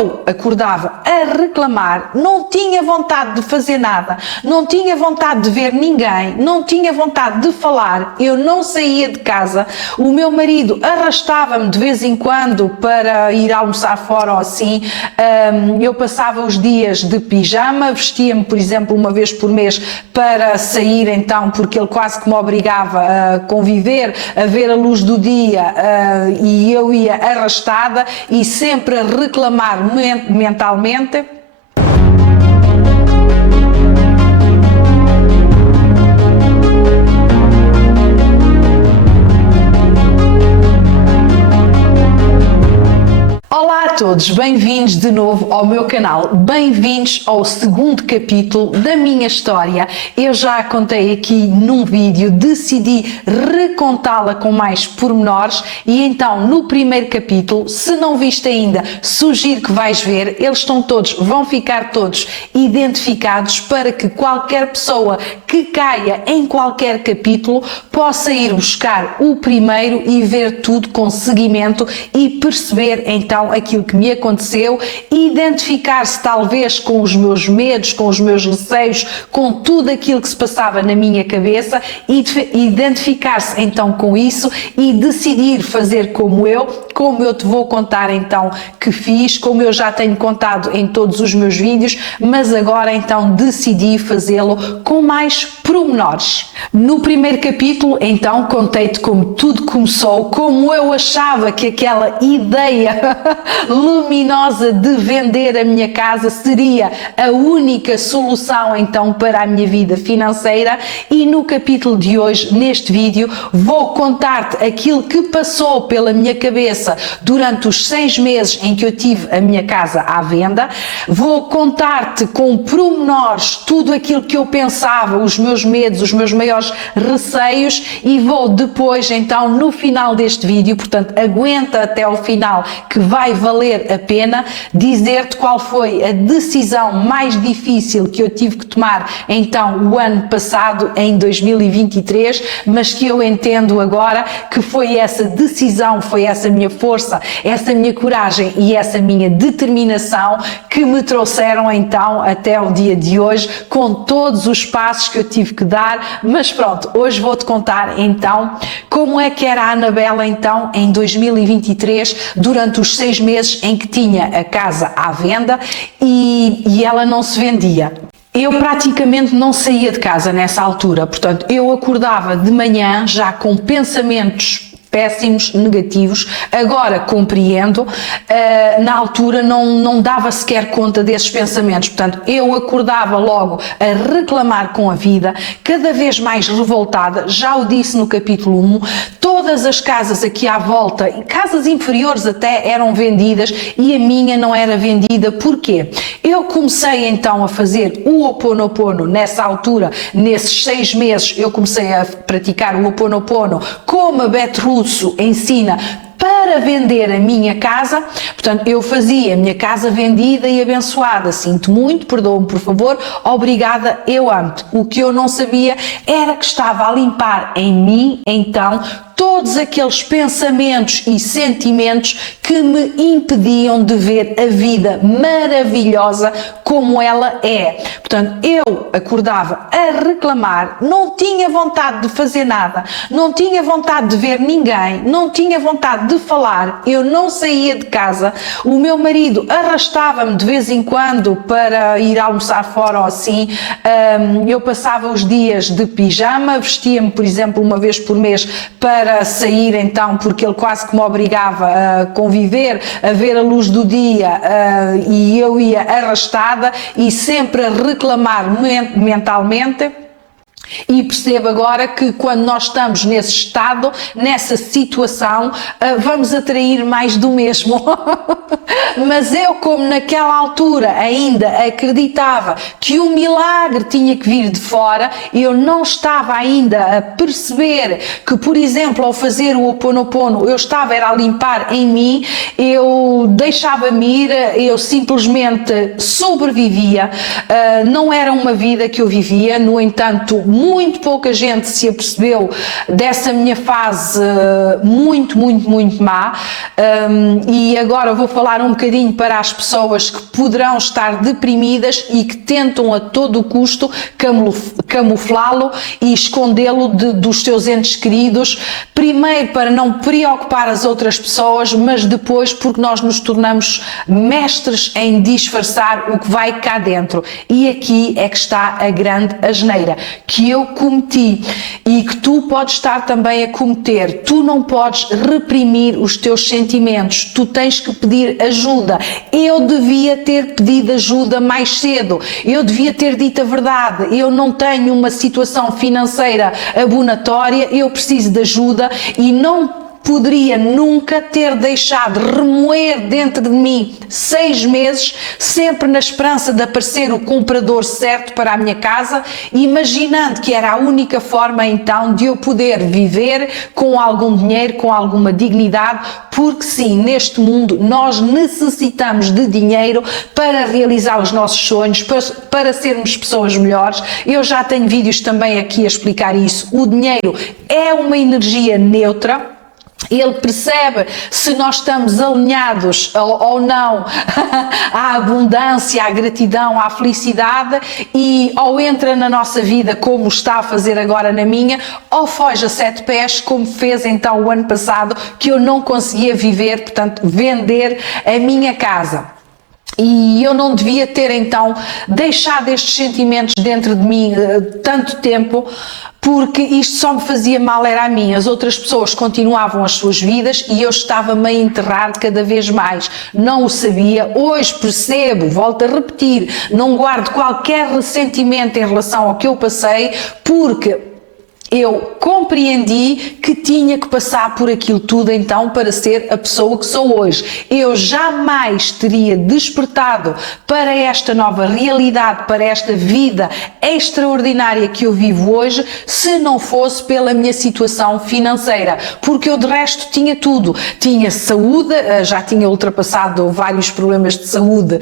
Eu acordava a reclamar, não tinha vontade de fazer nada, não tinha vontade de ver ninguém, não tinha vontade de falar, eu não saía de casa, o meu marido arrastava-me de vez em quando para ir almoçar fora ou assim, eu passava os dias de pijama, vestia-me, por exemplo, uma vez por mês para sair então, porque ele quase que me obrigava a conviver, a ver a luz do dia, e eu ia arrastada e sempre a reclamar mentalmente. Olá a todos, bem-vindos de novo ao meu canal, bem-vindos ao segundo capítulo da minha história. Eu já a contei aqui num vídeo, decidi recontá-la com mais pormenores e então no primeiro capítulo, se não viste ainda, sugiro que vais ver, eles vão ficar todos identificados para que qualquer pessoa que caia em qualquer capítulo possa ir buscar o primeiro e ver tudo com seguimento e perceber então aquilo que me aconteceu, identificar-se talvez com os meus medos, com os meus receios, com tudo aquilo que se passava na minha cabeça e identificar-se então com isso e decidir fazer como eu te vou contar então que fiz, como eu já tenho contado em todos os meus vídeos, mas agora então decidi fazê-lo com mais pormenores. No primeiro capítulo então contei-te como tudo começou, como eu achava que aquela ideia luminosa de vender a minha casa seria a única solução então para a minha vida financeira, e no capítulo de hoje, neste vídeo, vou contar-te aquilo que passou pela minha cabeça durante os 6 meses em que eu tive a minha casa à venda, vou contar-te com pormenores tudo aquilo que eu pensava, os meus medos, os meus maiores receios, e vou depois então no final deste vídeo, portanto aguenta até ao final que vai valer a pena, dizer-te qual foi a decisão mais difícil que eu tive que tomar então o ano passado, em 2023, mas que eu entendo agora que foi essa decisão, foi essa minha força, essa minha coragem e essa minha determinação que me trouxeram então até o dia de hoje, com todos os passos que eu tive que dar. Mas pronto, hoje vou-te contar então como é que era a Anabela então em 2023, durante os 6 meses em que tinha a casa à venda e ela não se vendia. Eu praticamente não saía de casa nessa altura, portanto eu acordava de manhã já com pensamentos péssimos, negativos. Agora compreendo, na altura não dava sequer conta desses pensamentos, portanto eu acordava logo a reclamar com a vida, cada vez mais revoltada. Já o disse no capítulo 1, todas as casas aqui à volta, casas inferiores até, eram vendidas e a minha não era vendida. Porquê? Eu comecei então a fazer o Ho'oponopono nessa altura, nesses 6 meses eu comecei a praticar o Ho'oponopono como a Beth Russo ensina para vender a minha casa. Portanto, eu fazia a minha casa vendida e abençoada. Sinto muito, perdoa-me por favor, obrigada, eu amo-te. O que eu não sabia era que estava a limpar em mim, então, todos aqueles pensamentos e sentimentos que me impediam de ver a vida maravilhosa como ela é. Portanto, eu acordava a reclamar, não tinha vontade de fazer nada, não tinha vontade de ver ninguém, não tinha vontade de falar, eu não saía de casa, o meu marido arrastava-me de vez em quando para ir almoçar fora ou assim, eu passava os dias de pijama, vestia-me, por exemplo, uma vez por mês para sair então, porque ele quase que me obrigava a conviver, a ver a luz do dia, e eu ia arrastada e sempre a reclamar mentalmente. E percebo agora que quando nós estamos nesse estado, nessa situação, vamos atrair mais do mesmo. Mas eu, como naquela altura ainda acreditava que o milagre tinha que vir de fora, eu não estava ainda a perceber que, por exemplo, ao fazer o Ho'oponopono, eu estava a limpar em mim, eu deixava-me ir, eu simplesmente sobrevivia. Não era uma vida que eu vivia, no entanto, Muito pouca gente se apercebeu dessa minha fase muito má, e agora vou falar um bocadinho para as pessoas que poderão estar deprimidas e que tentam a todo o custo camuflá-lo e escondê-lo dos seus entes queridos, primeiro para não preocupar as outras pessoas, mas depois porque nós nos tornamos mestres em disfarçar o que vai cá dentro. E aqui é que está a grande asneira que eu cometi e que tu podes estar também a cometer. Tu não podes reprimir os teus sentimentos, tu tens que pedir ajuda. Eu devia ter pedido ajuda mais cedo, eu devia ter dito a verdade. Eu não tenho uma situação financeira abonatória, eu preciso de ajuda e não poderia nunca ter deixado remoer dentro de mim 6 meses, sempre na esperança de aparecer o comprador certo para a minha casa, imaginando que era a única forma então de eu poder viver com algum dinheiro, com alguma dignidade, porque sim, neste mundo nós necessitamos de dinheiro para realizar os nossos sonhos, para sermos pessoas melhores. Eu já tenho vídeos também aqui a explicar isso. O dinheiro é uma energia neutra. Ele percebe se nós estamos alinhados ou não à abundância, à gratidão, à felicidade, e ou entra na nossa vida como está a fazer agora na minha, ou foge a 7 pés como fez então o ano passado, que eu não conseguia viver, portanto vender a minha casa. E eu não devia ter então deixado estes sentimentos dentro de mim tanto tempo, porque isto só me fazia mal, era a mim. As outras pessoas continuavam as suas vidas e eu estava-me a enterrar cada vez mais. Não o sabia, hoje percebo, volto a repetir, não guardo qualquer ressentimento em relação ao que eu passei, porque eu compreendi que tinha que passar por aquilo tudo então para ser a pessoa que sou hoje. Eu jamais teria despertado para esta nova realidade, para esta vida extraordinária que eu vivo hoje, se não fosse pela minha situação financeira, porque eu de resto tinha tudo. Tinha saúde, já tinha ultrapassado vários problemas de saúde,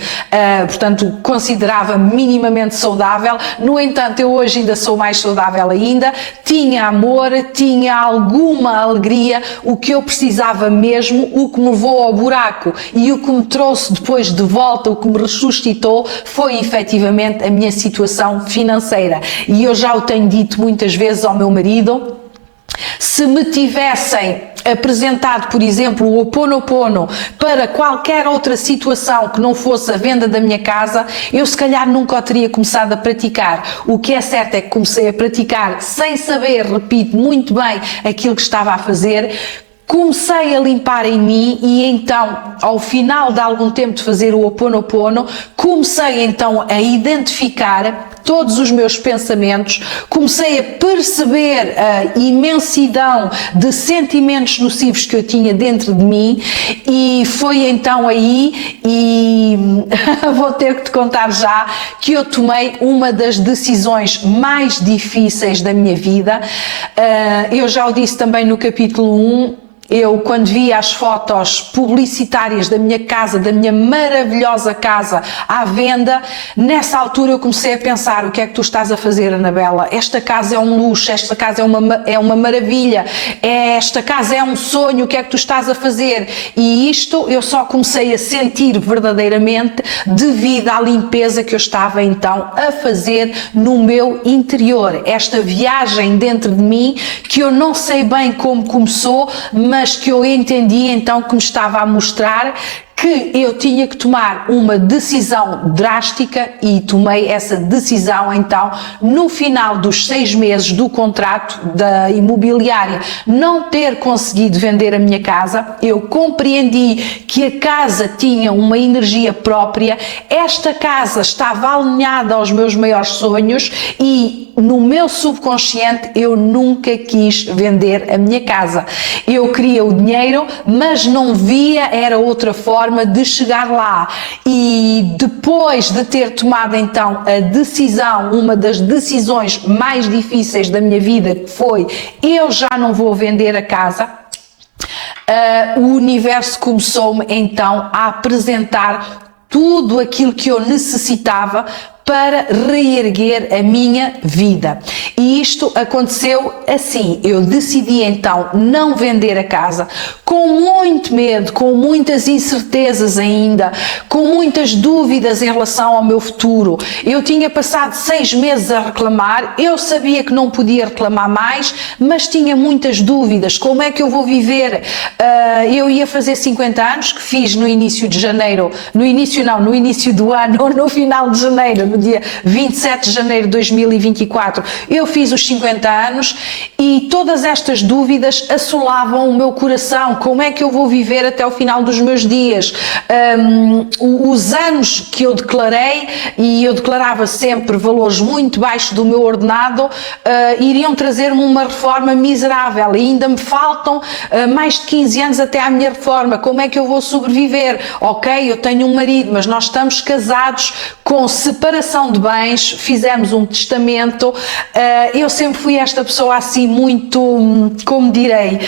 portanto considerava-me minimamente saudável. No entanto, eu hoje ainda sou mais saudável ainda. Tinha amor, tinha alguma alegria, o que eu precisava mesmo, o que me levou ao buraco e o que me trouxe depois de volta, o que me ressuscitou, foi efetivamente a minha situação financeira. E eu já o tenho dito muitas vezes ao meu marido, se me tivessem apresentado, por exemplo, o Ho'oponopono para qualquer outra situação que não fosse a venda da minha casa, eu se calhar nunca o teria começado a praticar. O que é certo é que comecei a praticar sem saber, repito, muito bem aquilo que estava a fazer. Comecei a limpar em mim e então, ao final de algum tempo de fazer o Ho'oponopono, comecei então a identificar todos os meus pensamentos, comecei a perceber a imensidão de sentimentos nocivos que eu tinha dentro de mim, e foi então aí, e vou ter que te contar já, que eu tomei uma das decisões mais difíceis da minha vida. Eu já o disse também no capítulo 1, eu, quando vi as fotos publicitárias da minha casa, da minha maravilhosa casa à venda, nessa altura eu comecei a pensar: o que é que tu estás a fazer, Anabela? Esta casa é um luxo, esta casa é uma maravilha, esta casa é um sonho, o que é que tu estás a fazer? E isto eu só comecei a sentir verdadeiramente devido à limpeza que eu estava então a fazer no meu interior. Esta viagem dentro de mim, que eu não sei bem como começou, mas que eu entendi então que me estava a mostrar que eu tinha que tomar uma decisão drástica, e tomei essa decisão então no final dos 6 meses do contrato da imobiliária não ter conseguido vender a minha casa. Eu compreendi que a casa tinha uma energia própria, esta casa estava alinhada aos meus maiores sonhos e no meu subconsciente eu nunca quis vender a minha casa. Eu queria o dinheiro, mas não via era outra forma de chegar lá. E depois de ter tomado então a decisão, uma das decisões mais difíceis da minha vida, que foi: eu já não vou vender a casa, o universo começou-me então a apresentar tudo aquilo que eu necessitava para reerguer a minha vida. E isto aconteceu assim. Eu decidi então não vender a casa, com muito medo, com muitas incertezas ainda, com muitas dúvidas em relação ao meu futuro. Eu tinha passado 6 meses a reclamar, eu sabia que não podia reclamar mais, mas tinha muitas dúvidas. Como é que eu vou viver? Eu ia fazer 50 anos, que fiz no início de janeiro, no início do ano, ou no final de janeiro, no dia 27 de janeiro de 2024, eu fiz os 50 anos e todas estas dúvidas assolavam o meu coração. Como é que eu vou viver até o final dos meus dias? Os anos que eu declarei, e eu declarava sempre valores muito baixos do meu ordenado, iriam trazer-me uma reforma miserável, e ainda me faltam mais de 15 anos até à minha reforma. Como é que eu vou sobreviver? Ok, eu tenho um marido, mas nós estamos casados com separação de bens, fizemos um testamento. Eu sempre fui esta pessoa assim muito, como direi,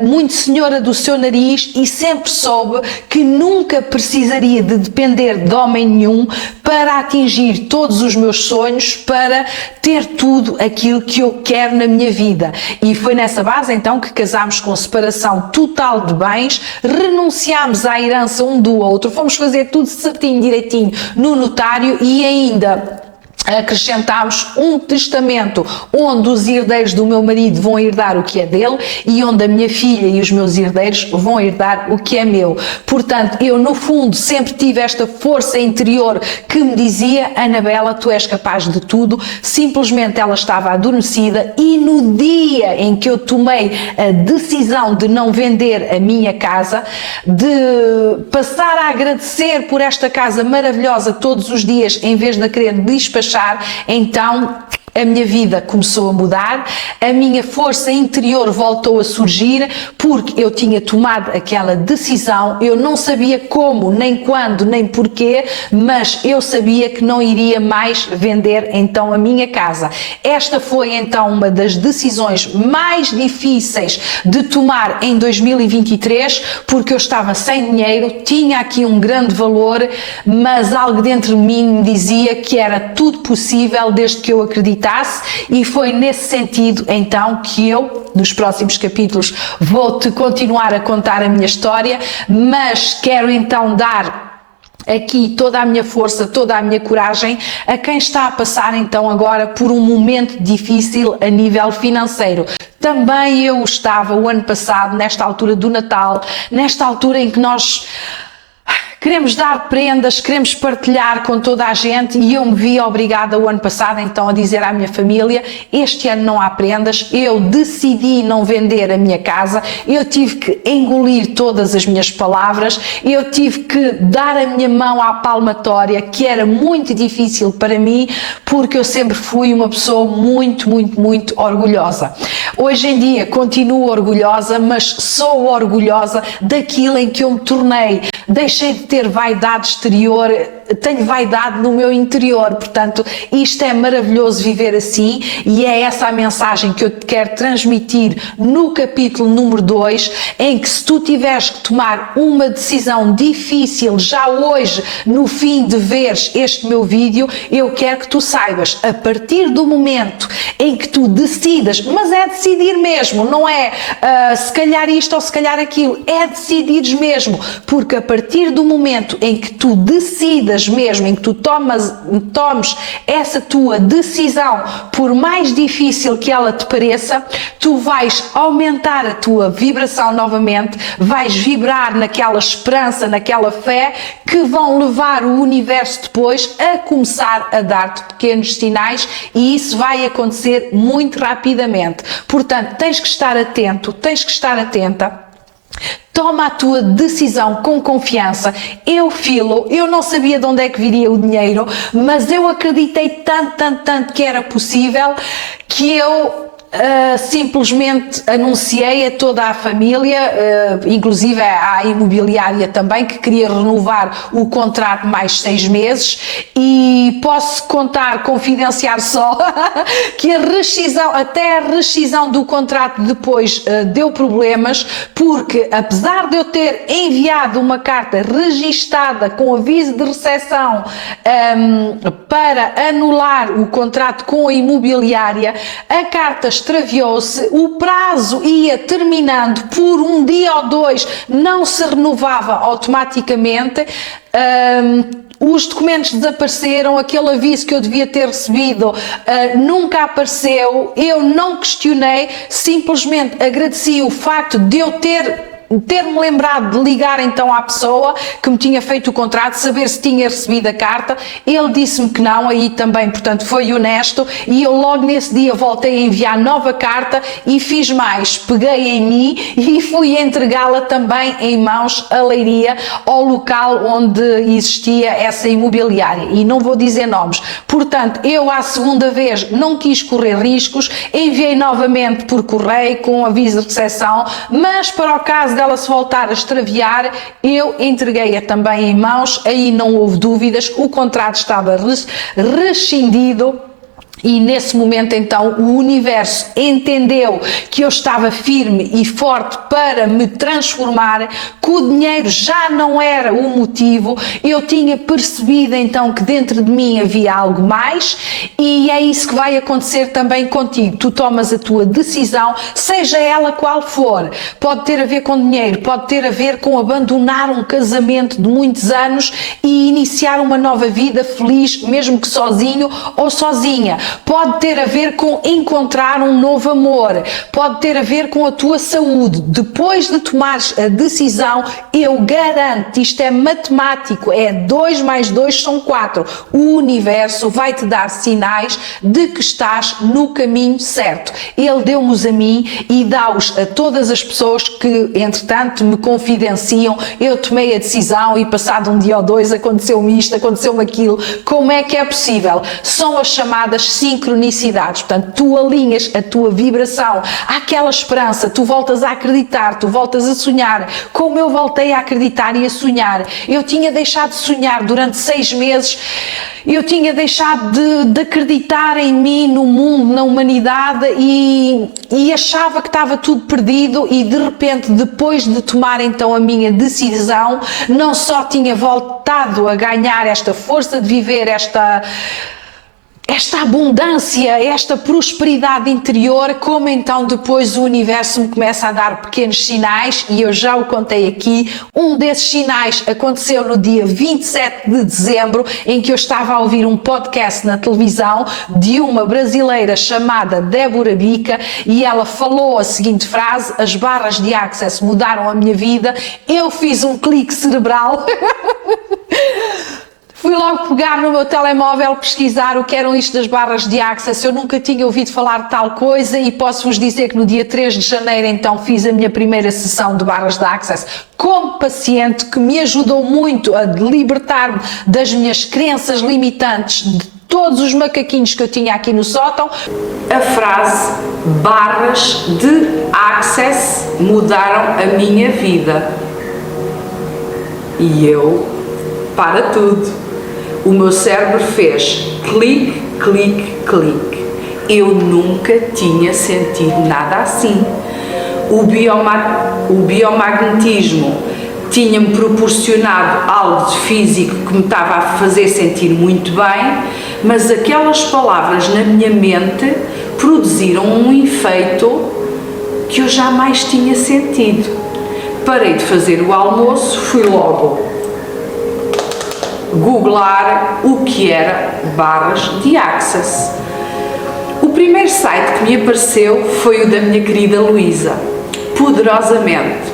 muito senhora do seu nariz, e sempre soube que nunca precisaria de depender de homem nenhum para atingir todos os meus sonhos, para ter tudo aquilo que eu quero na minha vida. E foi nessa base então que casámos com separação total de bens, renunciámos à herança um do outro, fomos fazer tudo certinho, direitinho no notário, e ainda acrescentámos um testamento onde os herdeiros do meu marido vão herdar o que é dele e onde a minha filha e os meus herdeiros vão herdar o que é meu. Portanto, eu no fundo sempre tive esta força interior que me dizia: Anabela, tu és capaz de tudo. Simplesmente ela estava adormecida, e no dia em que eu tomei a decisão de não vender a minha casa, de passar a agradecer por esta casa maravilhosa todos os dias em vez de a querer despachar, então a minha vida começou a mudar, a minha força interior voltou a surgir, porque eu tinha tomado aquela decisão. Eu não sabia como, nem quando, nem porquê, mas eu sabia que não iria mais vender então a minha casa. Esta foi então uma das decisões mais difíceis de tomar em 2023, porque eu estava sem dinheiro, tinha aqui um grande valor, mas algo dentro de mim me dizia que era tudo possível desde que eu acreditasse. E foi nesse sentido então que eu, nos próximos capítulos, vou-te continuar a contar a minha história, mas quero então dar aqui toda a minha força, toda a minha coragem a quem está a passar então agora por um momento difícil a nível financeiro. Também eu estava o ano passado, nesta altura do Natal, nesta altura em que nós queremos dar prendas, queremos partilhar com toda a gente, e eu me vi obrigada o ano passado então a dizer à minha família: este ano não há prendas. Eu decidi não vender a minha casa, eu tive que engolir todas as minhas palavras, eu tive que dar a minha mão à palmatória, que era muito difícil para mim, porque eu sempre fui uma pessoa muito, muito, muito orgulhosa. Hoje em dia continuo orgulhosa, mas sou orgulhosa daquilo em que eu me tornei. Deixei de ter vaidade exterior, tenho vaidade no meu interior. Portanto, isto é maravilhoso viver assim, e é essa a mensagem que eu te quero transmitir no capítulo número 2, em que se tu tiveres que tomar uma decisão difícil já hoje, no fim de veres este meu vídeo, eu quero que tu saibas, a partir do momento em que tu decidas, mas é decidir mesmo, não é se calhar isto ou se calhar aquilo, é decidires mesmo, porque a partir do momento em que tu decidas mesmo, em que tu tomes essa tua decisão, por mais difícil que ela te pareça, tu vais aumentar a tua vibração novamente, vais vibrar naquela esperança, naquela fé, que vão levar o universo depois a começar a dar-te pequenos sinais, e isso vai acontecer muito rapidamente. Portanto, tens que estar atento, tens que estar atenta. Toma a tua decisão com confiança. Eu não sabia de onde é que viria o dinheiro, mas eu acreditei tanto que era possível, que eu simplesmente anunciei a toda a família, inclusive à imobiliária também, que queria renovar o contrato mais 6 meses, e posso contar, confidenciar só, que até a rescisão do contrato depois deu problemas, porque apesar de eu ter enviado uma carta registada com aviso de recepção para anular o contrato com a imobiliária, a carta extraviou-se, o prazo ia terminando por um dia ou dois, não se renovava automaticamente, os documentos desapareceram, aquele aviso que eu devia ter recebido nunca apareceu, eu não questionei, simplesmente agradeci o facto de eu ter-me lembrado de ligar então à pessoa que me tinha feito o contrato, saber se tinha recebido a carta. Ele disse-me que não, aí também, portanto, foi honesto, e eu logo nesse dia voltei a enviar nova carta e fiz mais, peguei em mim e fui entregá-la também em mãos a Leiria, ao local onde existia essa imobiliária, e não vou dizer nomes. Portanto, eu à segunda vez não quis correr riscos, enviei novamente por correio com aviso de recepção, mas para o caso dela se voltar a extraviar, eu entreguei-a também em mãos, aí não houve dúvidas, o contrato estava rescindido. E nesse momento então o universo entendeu que eu estava firme e forte para me transformar, que o dinheiro já não era o motivo, eu tinha percebido então que dentro de mim havia algo mais, e é isso que vai acontecer também contigo. Tu tomas a tua decisão, seja ela qual for, pode ter a ver com dinheiro, pode ter a ver com abandonar um casamento de muitos anos e iniciar uma nova vida feliz, mesmo que sozinho ou sozinha. Pode ter a ver com encontrar um novo amor, pode ter a ver com a tua saúde. Depois de tomares a decisão, eu garanto, isto é matemático, é 2 mais 2 são 4. O universo vai te dar sinais de que estás no caminho certo. Ele deu-nos a mim e dá-os a todas as pessoas que, entretanto, me confidenciam. Eu tomei a decisão e passado um dia ou dois aconteceu-me isto, aconteceu-me aquilo. Como é que é possível? São as chamadas sincronicidades. Portanto, tu alinhas a tua vibração àquela esperança, tu voltas a acreditar, tu voltas a sonhar, como eu voltei a acreditar e a sonhar. Eu tinha deixado de sonhar durante 6 meses, eu tinha deixado de acreditar em mim, no mundo, na humanidade, e achava que estava tudo perdido, e de repente, depois de tomar então a minha decisão, não só tinha voltado a ganhar esta força de viver, esta abundância, esta prosperidade interior, como então depois o universo me começa a dar pequenos sinais, e eu já o contei aqui. Um desses sinais aconteceu no dia 27 de dezembro, em que eu estava a ouvir um podcast na televisão de uma brasileira chamada Débora Bica, e ela falou a seguinte frase: as barras de Access mudaram a minha vida. Eu fiz um clique cerebral. Fui logo pegar no meu telemóvel, pesquisar o que eram isto das barras de Access. Eu nunca tinha ouvido falar de tal coisa, e posso-vos dizer que no dia 3 de janeiro então fiz a minha primeira sessão de barras de Access como paciente, que me ajudou muito a libertar-me das minhas crenças limitantes, de todos os macaquinhos que eu tinha aqui no sótão. A frase barras de Access mudaram a minha vida. E eu, para tudo. O meu cérebro fez clique, clique, clique. Eu nunca tinha sentido nada assim. O biomagnetismo tinha-me proporcionado algo de físico que me estava a fazer sentir muito bem, mas aquelas palavras na minha mente produziram um efeito que eu jamais tinha sentido. Parei de fazer o almoço, fui logo googlar o que era barras de Access. O primeiro site que me apareceu foi o da minha querida Luísa, Poderosamente.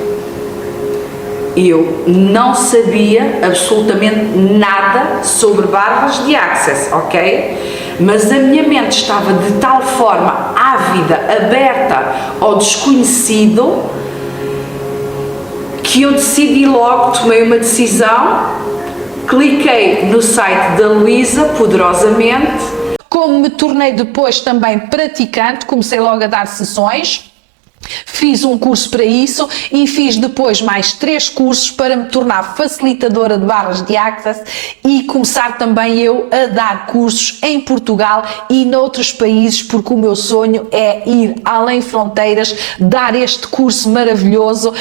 Eu não sabia absolutamente nada sobre barras de Access, ok? Mas a minha mente estava de tal forma ávida, aberta ao desconhecido, que eu decidi logo, tomei uma decisão. Cliquei no site da Luísa, Poderosamente. Como me tornei depois também praticante, comecei logo a dar sessões. Fiz um curso para isso e fiz depois mais 3 cursos para me tornar facilitadora de barras de Access e começar também eu a dar cursos em Portugal e noutros países, porque o meu sonho é ir além fronteiras, dar este curso maravilhoso,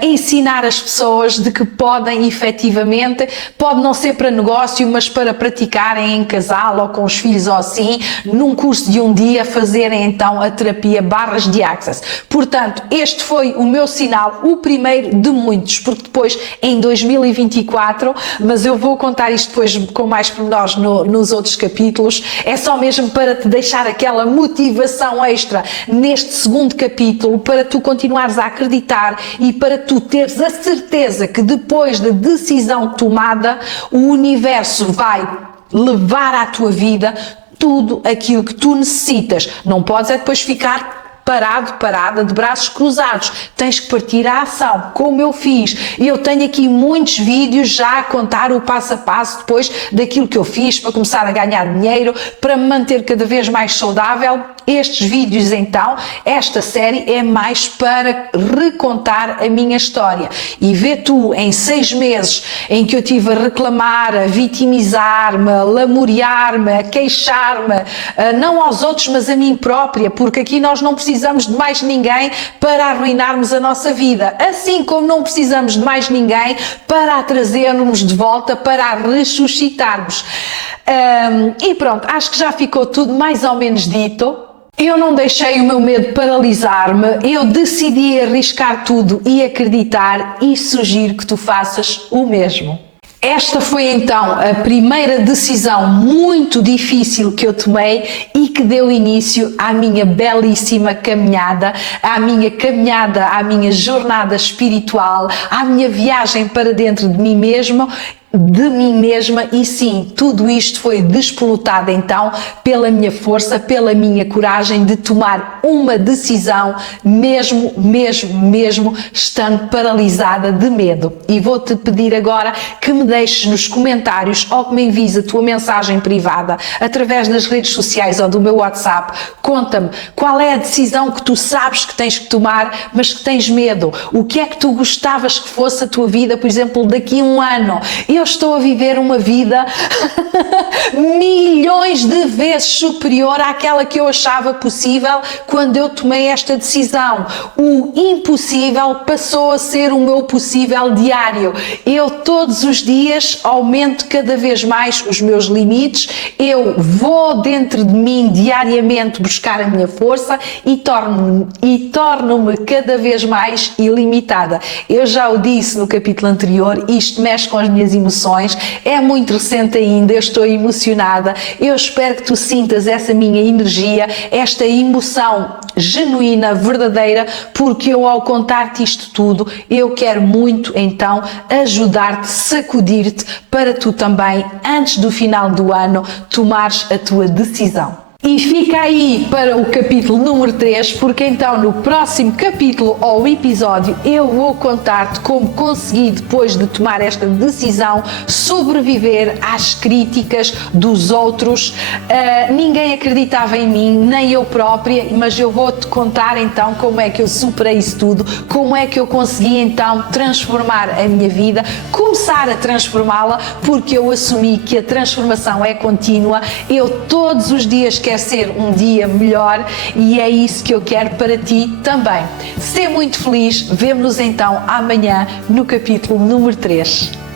ensinar as pessoas de que podem efetivamente, pode não ser para negócio, mas para praticarem em casal ou com os filhos ou assim, num curso de um dia, fazerem então a terapia barras de Access. Portanto, este foi o meu sinal, o primeiro de muitos, porque depois em 2024, mas eu vou contar isto depois com mais pormenores nos outros capítulos, é só mesmo para te deixar aquela motivação extra neste segundo capítulo, para tu continuares a acreditar e para tu teres a certeza que depois da decisão tomada, o universo vai levar à tua vida tudo aquilo que tu necessitas. Não podes é depois ficar parada, de braços cruzados. Tens que partir à ação, como eu fiz. Eu tenho aqui muitos vídeos já a contar o passo a passo depois daquilo que eu fiz para começar a ganhar dinheiro, para me manter cada vez mais saudável. Estes vídeos então, esta série é mais para recontar a minha história. E vê tu, em 6 meses em que eu tive a reclamar, a vitimizar-me, a lamuriar-me, a queixar-me, não aos outros, mas a mim própria, porque aqui nós não precisamos de mais ninguém para arruinarmos a nossa vida, assim como não precisamos de mais ninguém para a trazermos de volta, para a ressuscitarmos. E pronto, acho que já ficou tudo mais ou menos dito. Eu não deixei o meu medo paralisar-me, eu decidi arriscar tudo e acreditar, e sugiro que tu faças o mesmo. Esta foi então a primeira decisão muito difícil que eu tomei e que deu início à minha belíssima caminhada, à minha jornada espiritual, à minha viagem para dentro de mim mesma, e sim, tudo isto foi despolutado então pela minha força, pela minha coragem de tomar uma decisão, mesmo estando paralisada de medo. E vou-te pedir agora que me deixes nos comentários ou que me envies a tua mensagem privada através das redes sociais ou do meu WhatsApp. Conta-me qual é a decisão que tu sabes que tens que tomar, mas que tens medo. O que é que tu gostavas que fosse a tua vida, por exemplo, daqui a um ano? Eu estou a viver uma vida milhões de vezes superior àquela que eu achava possível quando eu tomei esta decisão. O impossível passou a ser o meu possível diário. Eu todos os dias aumento cada vez mais os meus limites, eu vou dentro de mim diariamente buscar a minha força e torno-me cada vez mais ilimitada. Eu já o disse no capítulo anterior, isto mexe com as minhas emoções, é muito recente ainda, eu estou emocionada, eu espero que tu sintas essa minha energia, esta emoção genuína, verdadeira, porque eu, ao contar-te isto tudo, eu quero muito então ajudar-te, sacudir-te, para tu também, antes do final do ano, tomares a tua decisão. E fica aí para o capítulo número 3, porque então no próximo capítulo ou episódio eu vou contar-te como consegui, depois de tomar esta decisão, sobreviver às críticas dos outros. Ninguém acreditava em mim, nem eu própria, mas eu vou-te contar então como é que eu superei isso tudo, como é que eu consegui então transformar a minha vida, começar a transformá-la, porque eu assumi que a transformação é contínua. Eu todos os dias quer ser um dia melhor e é isso que eu quero para ti também. Ser muito feliz, vemo-nos então amanhã no capítulo número 3.